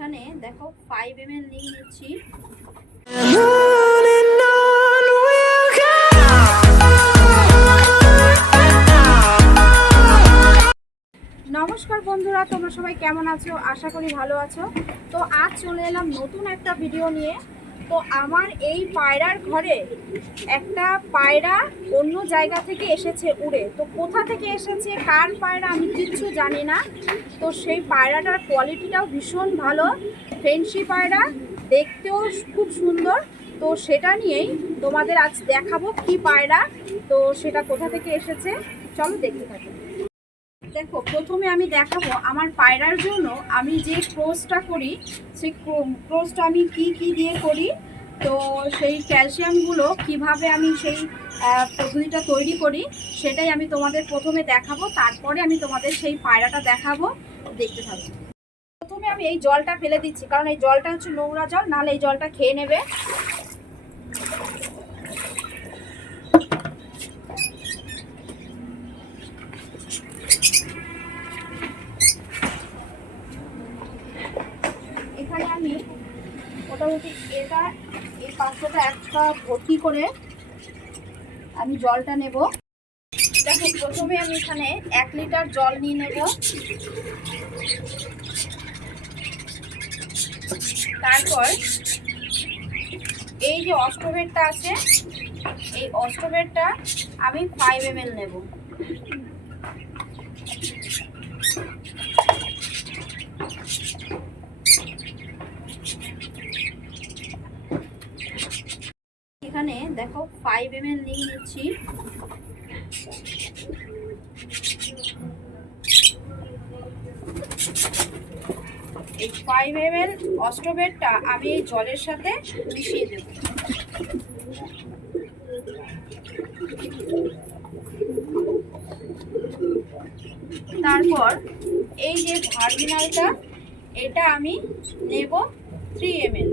এখানে দেখো 5 ml নিয়ে নিচ্ছি। নমস্কার বন্ধুরা, তোমরা সবাই কেমন আছো? আশা করি ভালো আছো। তো আজ চলে এলাম নতুন একটা ভিডিও নিয়ে। তো আমার এই পায়রার ঘরে একটা পায়রা অন্য জায়গা থেকে এসেছে উড়ে। তো কোথা থেকে এসেছে, কার পায়রা, আমি কিচ্ছু জানি না। তো সেই পায়রাটার কোয়ালিটিটাও ভীষণ ভালো, ফেন্সি পায়রা, দেখতেও খুব সুন্দর। তো সেটা নিয়েই তোমাদের আজ দেখাবো কি পায়রা, তো সেটা কোথা থেকে এসেছে, চলো দেখতে থাকো। দেখো, প্রথমে আমি দেখাবো আমার পায়রার জন্য আমি যে ক্রসটা করি, সেই ক্রসটা আমি কি দিয়ে করি। তো সেই ক্যালসিয়ামগুলো কিভাবে আমি সেই পদ্ধতিটা তৈরি করি সেটাই আমি তোমাদের প্রথমে দেখাবো, তারপরে আমি তোমাদের সেই পায়রাটা দেখাবো, দেখতে থাকবো। প্রথমে আমি এই জলটা ফেলে দিচ্ছি, কারণ এই জলটা হচ্ছে নোংরা জল, নাহলে এই জলটা খেয়ে নেবে। এখানে আমি মোটামুটি এই পাত্রটা একটা ভর্তি করে আমি জলটা নেব। দেখো, প্রথমে আমি এখানে 1 লিটার জল নিয়ে নেব। তারপর এই যে অস্ট্রোবেটটা আছে, এই অস্ট্রোবেটটা আমি 5 ml নেব। এখানে দেখো 5 ml নিয়ে নিচ্ছি। এই 5 ml অস্ট্রোবেটটা আমি এই জলের সাথে মিশিয়ে দেব। তারপর এই যে ভার্মিনালটা, এটা আমি নেব 3 ml।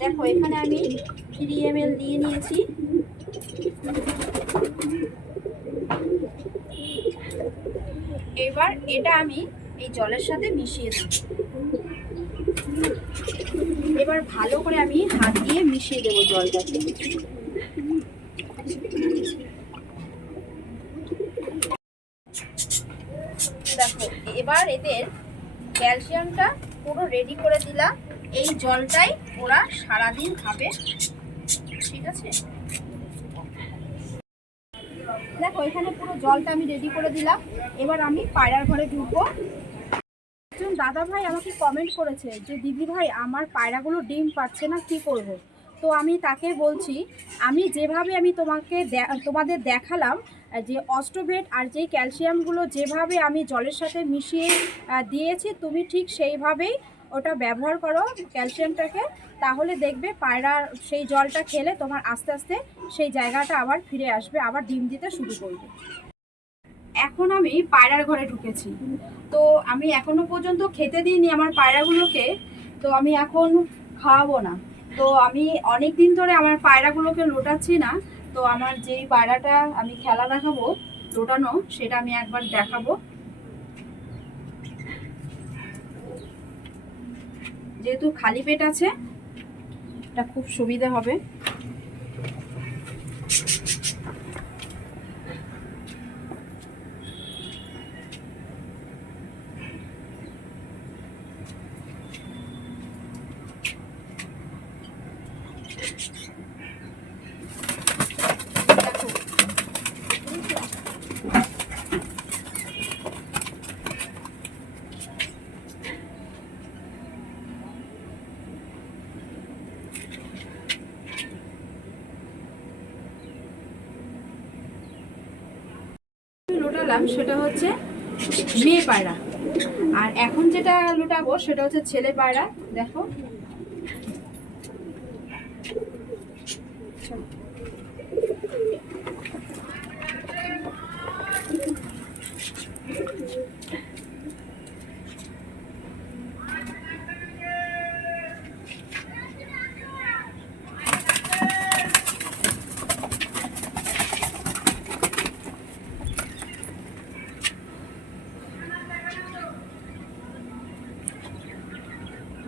দেখো, এখানে আমি 3 ml দিয়ে নিয়েছি। এবার এটা আমি এই জলের সাথে মিশিয়ে দেব। এবার ভালো করে আমি হাত দিয়ে মিশিয়ে দেব জলটাকে। দেখো, এবার এদের ক্যালসিয়ামটা পুরো রেডি করে দিলাম। এই জলটাই ওরা সারাদিন খাবে, ঠিক আছে? দেখো, এখানে পুরো জলটা আমি রেডি করে দিলাম। এবার আমি পায়রার ঘরে ঢুকবো। একজন দাদা ভাই আমাকে কমেন্ট করেছে যে দিদি ভাই, আমার পায়রাগুলো ডিম পাচ্ছে না, কি করব? তো আমি তাকে বলছি, আমি যেভাবে আমি তোমাদের দেখালাম যে অস্ট্রোবেট আর যে ক্যালসিয়ামগুলো যেভাবে আমি জলের সাথে মিশিয়ে দিয়েছি, তুমি ঠিক সেইভাবেই ওটা ব্যবহার করো ক্যালসিয়ামটাকে। তাহলে দেখবে পায়রা সেই জলটা খেলে তোমার আস্তে আস্তে সেই জায়গাটা আবার ফিরে আসবে, আবার ডিম দিতে শুরু করবে। এখন আমি পায়রার ঘরে ঢুকেছি। তো আমি এখনো পর্যন্ত খেতে দিইনি আমার পায়রাগুলোকে, তো আমি এখন খাওয়াবো না। তো আমি অনেক দিন ধরে আমার পায়রাগুলোকে লোটাচ্ছি না। তো আমার যেই পায়রাটা আমি খেলা দেখাবো লোটানো, সেটা আমি একবার দেখাবো, যেহেতু খালি পেট আছে এটা খুব সুবিধা হবে। লোটালাম সেটা হচ্ছে মেয়ে পায়রা, আর এখন যেটা লোটাবো সেটা হচ্ছে ছেলে পায়রা। দেখো,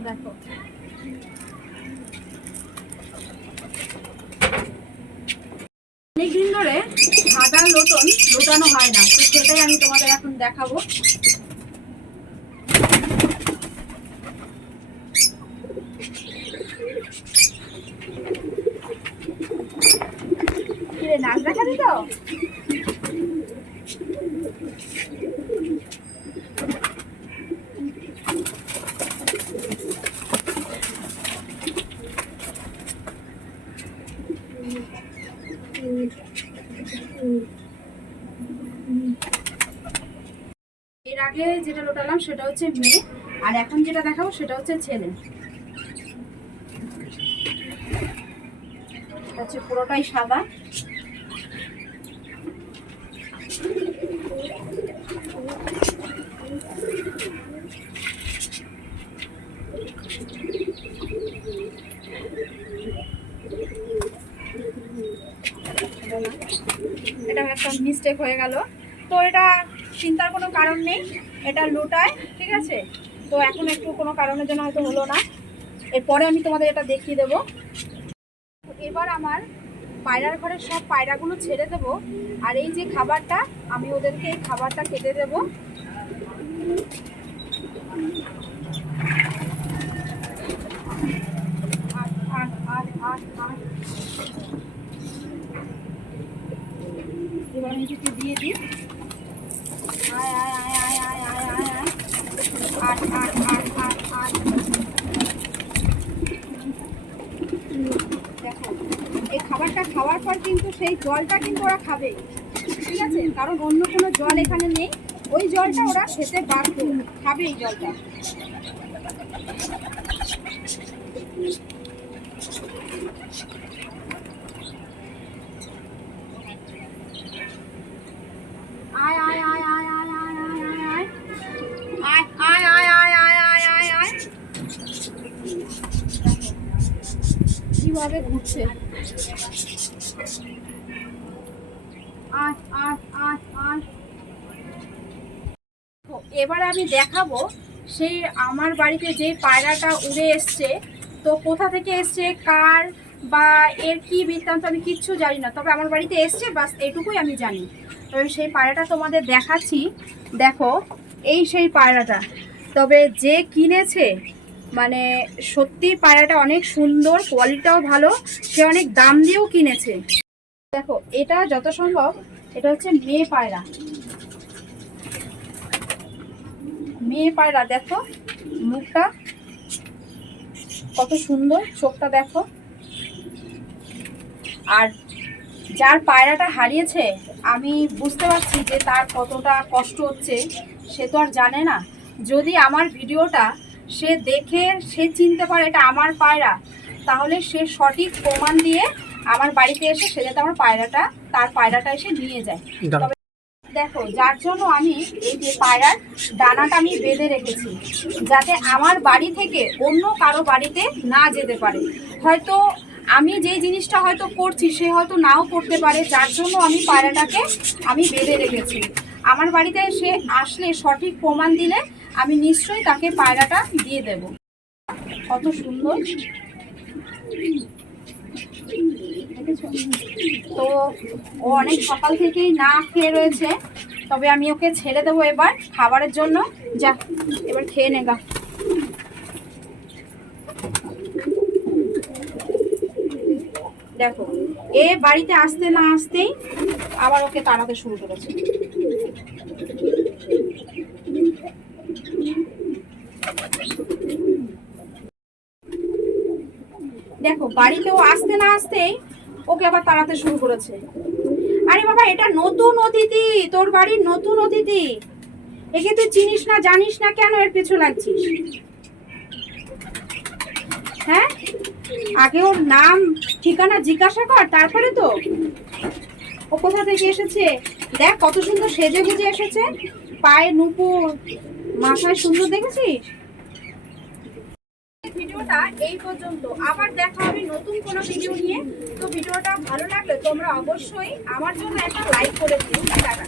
দেখো অনেকদিন ধরে সাদা লোটানো হয় না, তো সেটাই আমি তোমাদের এখন দেখাবো। নাচ দেখাবি তো? এর আগে যেটা লোটালাম সেটা হচ্ছে মেয়ে, আর এখন যেটা দেখাবো সেটা হচ্ছে ছেলে। হচ্ছে পুরোটাই সাদা। এটা একটা মিস্টেক হয়ে গেল, তো এটা চিন্তার কোনো কারণ নেই, এটা লোটায়, ঠিক আছে। তো এখন একটু কোনো কারণের জন্য হয়তো হলো না, এরপরে আমি তোমাদের এটা দেখিয়ে দেবো। এবার আমার পায়রার ঘরে সব পায়রাগুলো ছেড়ে দেবো, আর এই যে খাবারটা, আমি ওদেরকে এই খাবারটা খেতে দেবো। এবার আমি কিছু দিয়ে দিই। আয় আয় আয় আয় আয় আয় আয় আয় আট আট আট আট আট। দেখো এই খাবারটা খাওয়ার পর কিন্তু সেই জলটা কিন্তু ওরা খাবে, ঠিক আছে, কারণ অন্য কোনো জল এখানে নেই, ওই জলটা ওরা খেতে বাধ্য, খাবে এই জলটা। আয় আয় আয় আয় আয় আয় আয় আয় আয় আয় আয় আয় আয় আয় আয়। কিভাবে ঘুরছে, এবারে আমি দেখাবো সেই আমার বাড়িতে যে পায়রাটা উড়ে এসছে, তো কোথা থেকে এসছে, কার বা এর কি বৃত্তান্ত আমি কিচ্ছু জানি না, তবে আমার বাড়িতে এসছে বাস এটুকুই আমি জানি। তবে সেই পায়রাটা তোমাদের দেখাচ্ছি। দেখো এই সেই পায়রাটা, তবে যে কিনেছে মানে সত্যি পায়রাটা অনেক সুন্দর, কোয়ালিটিটাও ভালো, সে অনেক দাম দিয়েও কিনেছে। দেখো এটা যত সম্ভব এটা হচ্ছে মেয়ে পায়রা, মেয়ে পায়রা। দেখো মুখটা কত সুন্দর, চোখটা দেখো। আর যার পায়রাটা হারিয়েছে আমি বুঝতে পারছি যে তার কতটা কষ্ট হচ্ছে, সে তো আর জানে না। যদি আমার ভিডিওটা সে দেখে সে চিনতে পারে এটা আমার পায়রা, তাহলে সে সঠিক প্রমাণ দিয়ে আমার বাড়িতে এসে সে যাতে আমার পায়রাটা, তার পায়রাটা এসে নিয়ে যায়। তবে দেখো যার জন্য আমি এই যে পায়রার ডানাটা আমি বেঁধে রেখেছি, যাতে আমার বাড়ি থেকে অন্য কারো বাড়িতে না যেতে পারে। হয়তো আমি যে জিনিসটা হয়তো করছি সে হয়তো নাও করতে পারে, যার জন্য আমি পায়রাটাকে আমি বেঁধে রেখেছি। আমার বাড়িতে সে আসলে সঠিক প্রমাণ দিলে আমি নিশ্চয়ই তাকে পায়রাটা দিয়ে দেব। কত সুন্দর, তো ও অনেক সকাল থেকেই না খেয়ে রয়েছে, তবে আমি ওকে ছেড়ে দেবো এবার খাবারের জন্য। যা এবার খেয়ে নে গা। দেখো এ বাড়িতে আসতে না আসতেই আবার ওকে তাড়াতে শুরু করেছে। দেখো বাড়িতেও আসতে না আসতেই ওকে আবার তাড়াতে শুরু করেছে। আরে বাবা এটা নতুন অতিথি, তোর বাড়ির নতুন অতিথি, একে তুই চিনিস না জানিস না, কেন এর পিছু লাগছিস? হ্যাঁ আগে ওর নাম ঠিকানা জিজ্ঞাসা কর, তারপরে তো ও কোথা থেকে এসেছে। দেখ কত সুন্দর সেজে গুজে এসেছে, পায়ে নুপুর, মাথায় সুন্দর, দেখেছিস? ভিডিওটা এই পর্যন্ত, আবার দেখা হবে নতুন কোনো ভিডিও নিয়ে। তো ভিডিওটা ভালো লাগলে তোমরা অবশ্যই আমার জন্য একটা লাইক করে দিও। টাটা।